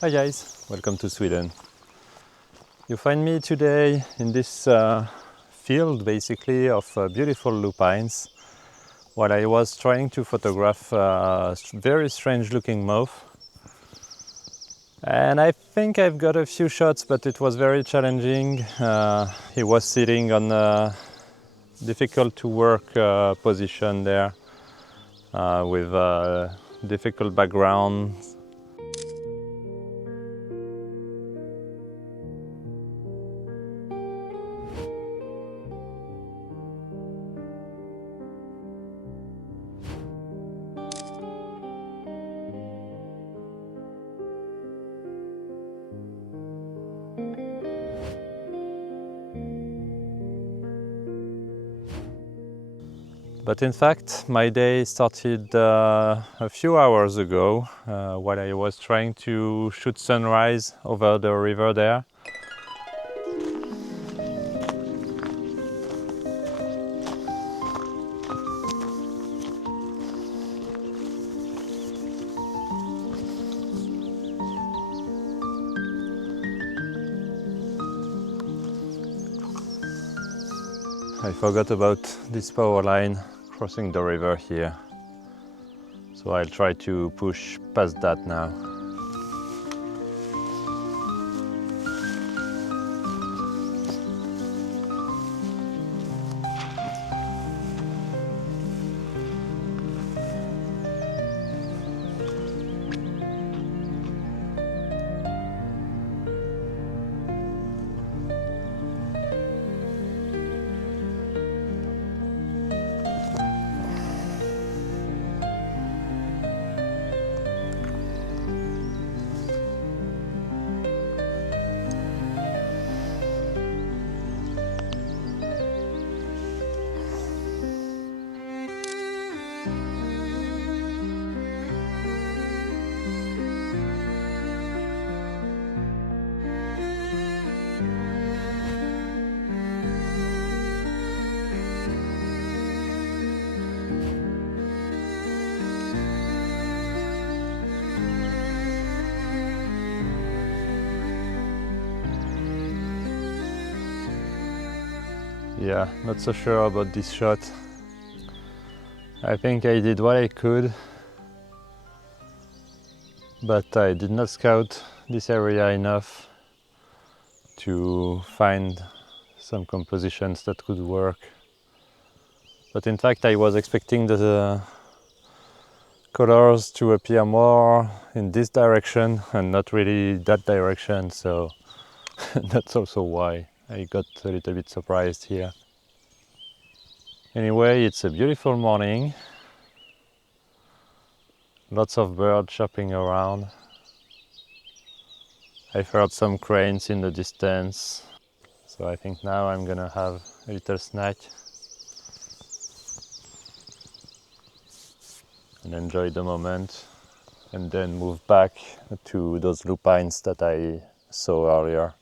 Hi guys, welcome to Sweden. You find me today in this field basically of beautiful lupines while I was trying to photograph a very strange looking moth. And I think I've got a few shots, but it was very challenging. He was sitting on a difficult to work position there with a difficult background. But in fact, my day started a few hours ago while I was trying to shoot sunrise over the river there. I forgot about this power line crossing the river here, so I'll try to push past that now. Yeah, not so sure about this shot. I think I did what I could, but I did not scout this area enough to find some compositions that could work. But in fact, I was expecting the colors to appear more in this direction and not really that direction, so that's also why I got a little bit surprised here. Anyway, it's a beautiful morning. Lots of birds chirping around. I've heard some cranes in the distance, so I think now I'm gonna have a little snack and enjoy the moment, and then move back to those lupines that I saw earlier.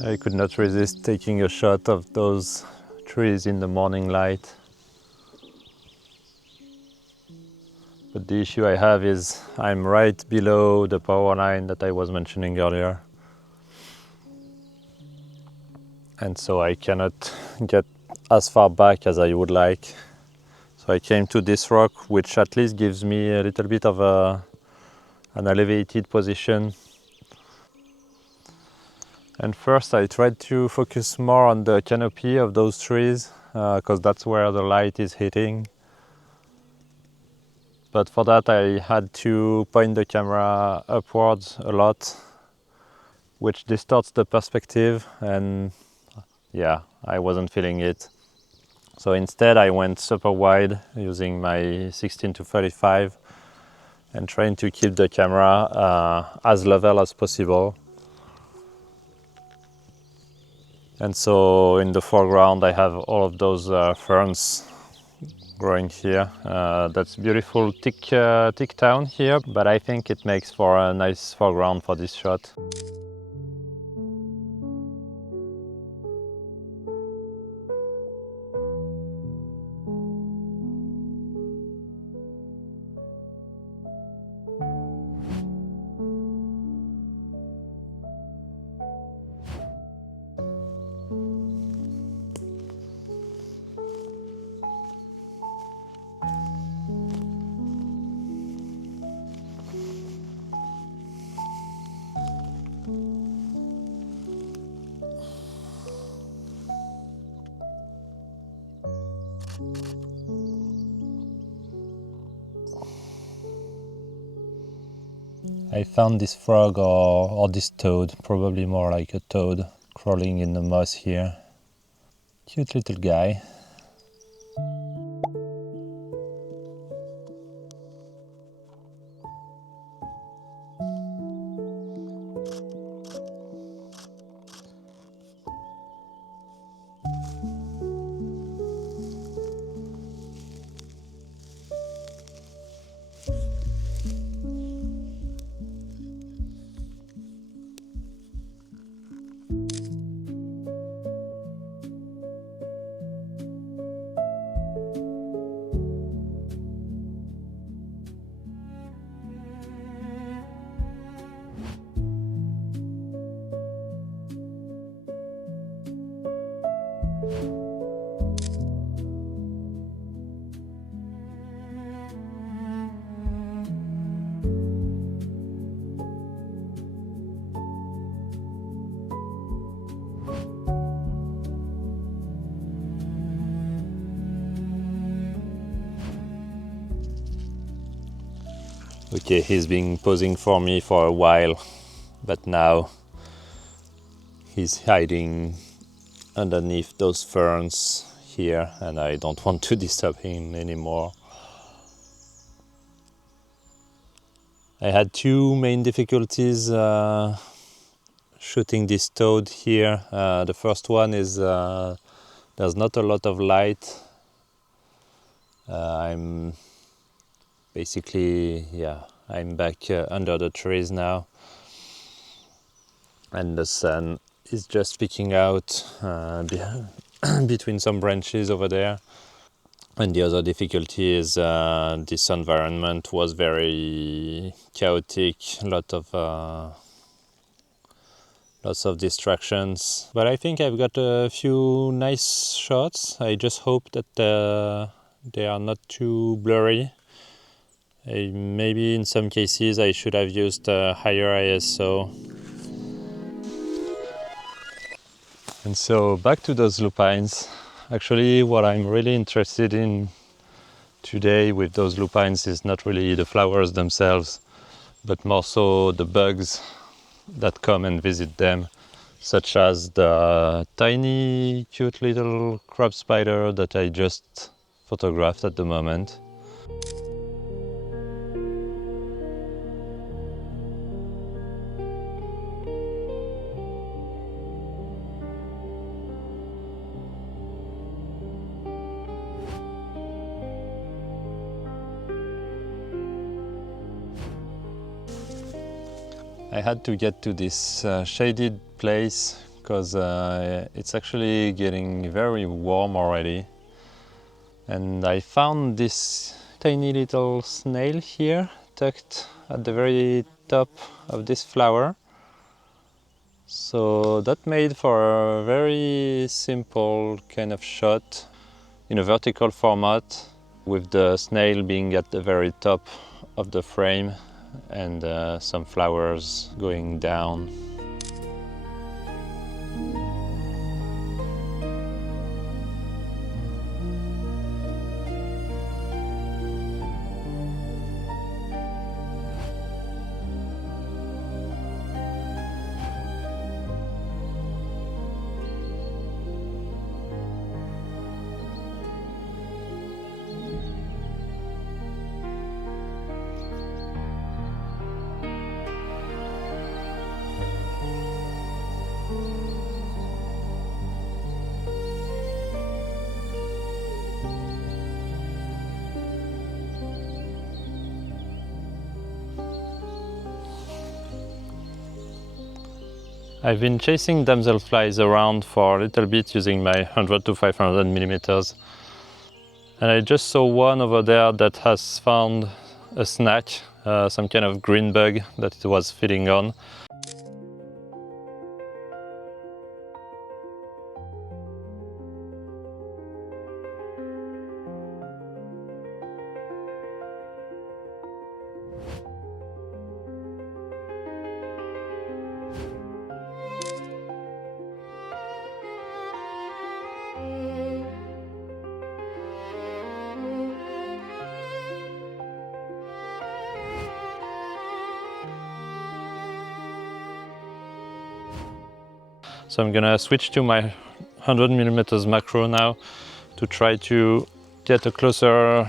I could not resist taking a shot of those trees in the morning light. But the issue I have is I'm right below the power line that I was mentioning earlier. And so I cannot get as far back as I would like. So I came to this rock, which at least gives me a little bit of an elevated position. And first I tried to focus more on the canopy of those trees because that's where the light is hitting. But for that I had to point the camera upwards a lot, which distorts the perspective, and yeah, I wasn't feeling it. So instead I went super wide using my 16 to 35 and trying to keep the camera as level as possible. And so in the foreground I have all of those ferns growing here. That's beautiful thick town here, but I think it makes for a nice foreground for this shot. I found this frog or this toad, probably more like a toad, crawling in the moss here. Cute little guy. Okay, he's been posing for me for a while, but now he's hiding underneath those ferns here, and I don't want to disturb him anymore. I had two main difficulties shooting this toad here. The first one is there's not a lot of light. I'm basically, yeah, I'm back under the trees now, and the sun is just peeking out between some branches over there. And the other difficulty is this environment was very chaotic, lots of distractions. But I think I've got a few nice shots. I just hope that they are not too blurry. Maybe in some cases I should have used a higher ISO. And so back to those lupines. Actually, what I'm really interested in today with those lupines is not really the flowers themselves, but more so the bugs that come and visit them, such as the tiny cute little crab spider that I just photographed at the moment. I had to get to this shaded place because it's actually getting very warm already. And I found this tiny little snail here, tucked at the very top of this flower. So that made for a very simple kind of shot in a vertical format, with the snail being at the very top of the frame and some flowers going down. I've been chasing damselflies around for a little bit using my 100 to 500 millimeters. And I just saw one over there that has found a snack, some kind of green bug that it was feeding on. So I'm gonna switch to my 100 millimeters macro now to try to get a closer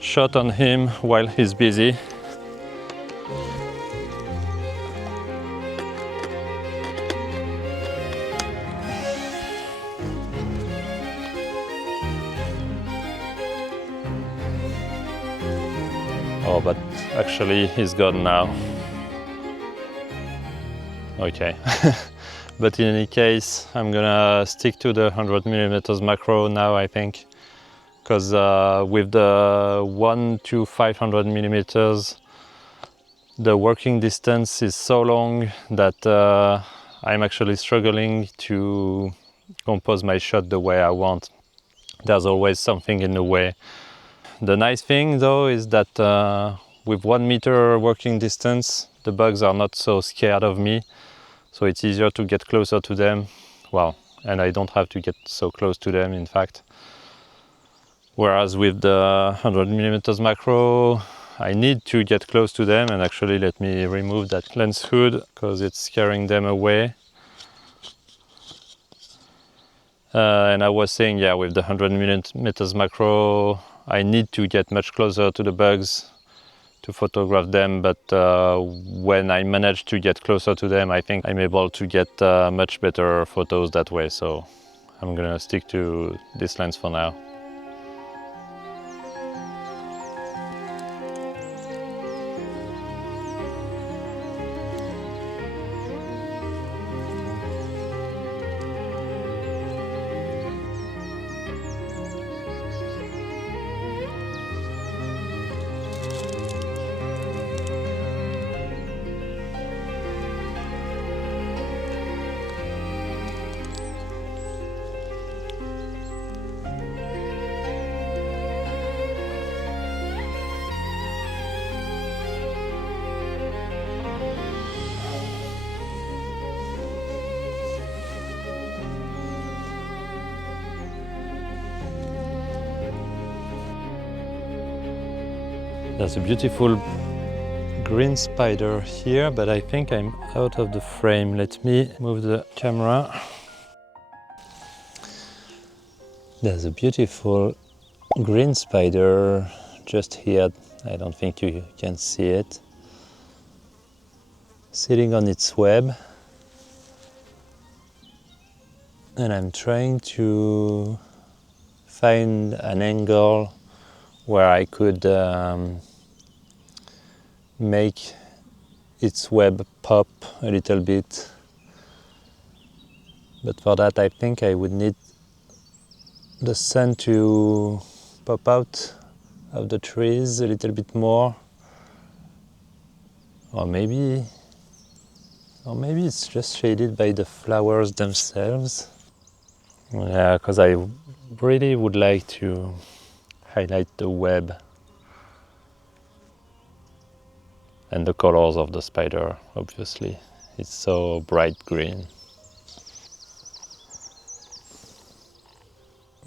shot on him while he's busy. Oh, but actually he's gone now. Okay. But in any case, I'm gonna stick to the 100 millimeters macro now, I think, because with the 1 to 500 millimeters, the working distance is so long that I'm actually struggling to compose my shot the way I want. There's always something in the way. The nice thing though is that with 1 meter working distance, the bugs are not so scared of me. So it's easier to get closer to them. Well, and I don't have to get so close to them, in fact. Whereas with the 100 millimeters macro, I need to get close to them. And actually, let me remove that lens hood because it's scaring them away. And I was saying, yeah, with the 100 millimeters macro, I need to get much closer to the bugs to photograph them, but when I manage to get closer to them, I think I'm able to get much better photos that way, so I'm gonna stick to this lens for now. There's a beautiful green spider here, but I think I'm out of the frame. Let me move the camera. There's a beautiful green spider just here. I don't think you can see it. Sitting on its web. And I'm trying to find an angle where I could make its web pop a little bit. But for that I think I would need the sun to pop out of the trees a little bit more. Or maybe it's just shaded by the flowers themselves. Yeah, because I really would like to highlight the web and the colors of the spider, obviously. It's so bright green.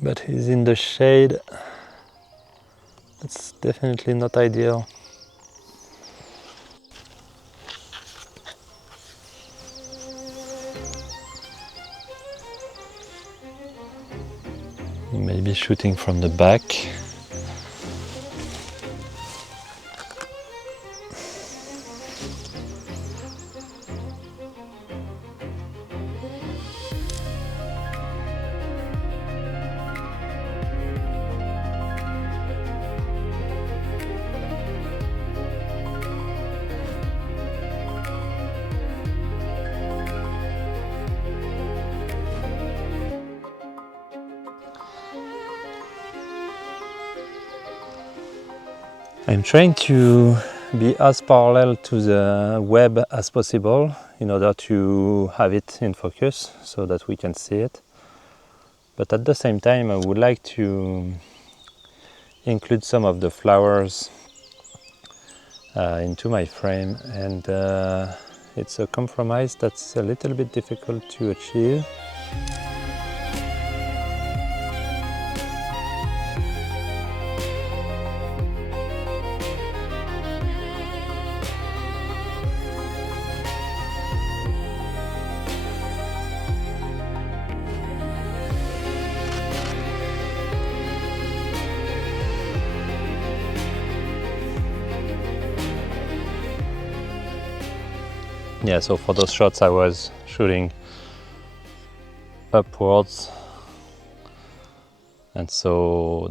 But he's in the shade. That's definitely not ideal. Maybe shooting from the back. I'm trying to be as parallel to the web as possible in order to have it in focus so that we can see it. But at the same time, I would like to include some of the flowers into my frame, and it's a compromise that's a little bit difficult to achieve. Yeah, so for those shots I was shooting upwards, and so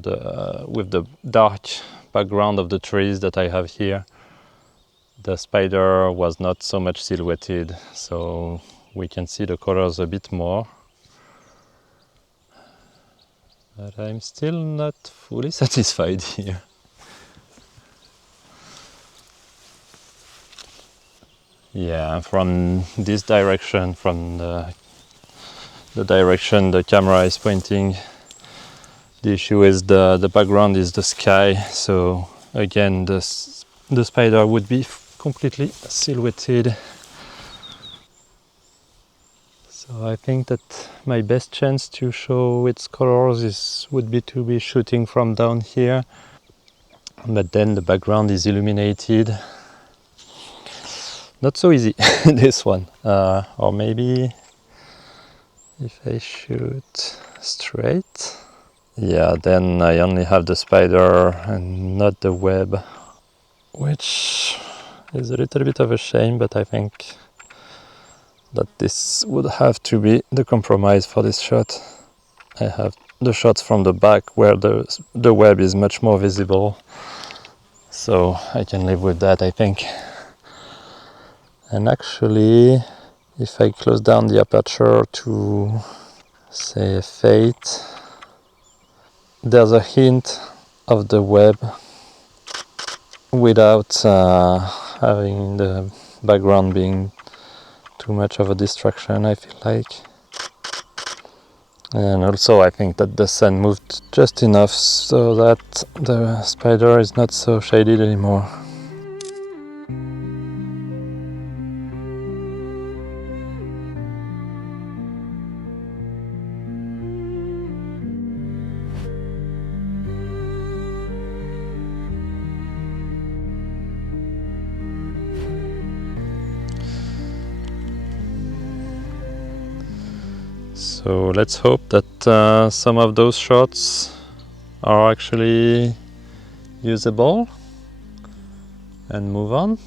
with the dark background of the trees that I have here, the spider was not so much silhouetted, so we can see the colors a bit more. But I'm still not fully satisfied here. Yeah, from this direction, from the direction the camera is pointing, the issue is the background is the sky, so again the spider would be completely silhouetted. So I think that my best chance to show its colors would be to be shooting from down here, but then the background is illuminated. Not so easy, this one. Or maybe if I shoot straight, yeah, then I only have the spider and not the web, which is a little bit of a shame, but I think that this would have to be the compromise for this shot. I have the shots from the back where the web is much more visible, so I can live with that, I think. And actually, if I close down the aperture to say fate, there's a hint of the web without having the background being too much of a distraction, I feel like. And also I think that the sun moved just enough so that the spider is not so shaded anymore. So let's hope that some of those shots are actually usable and move on.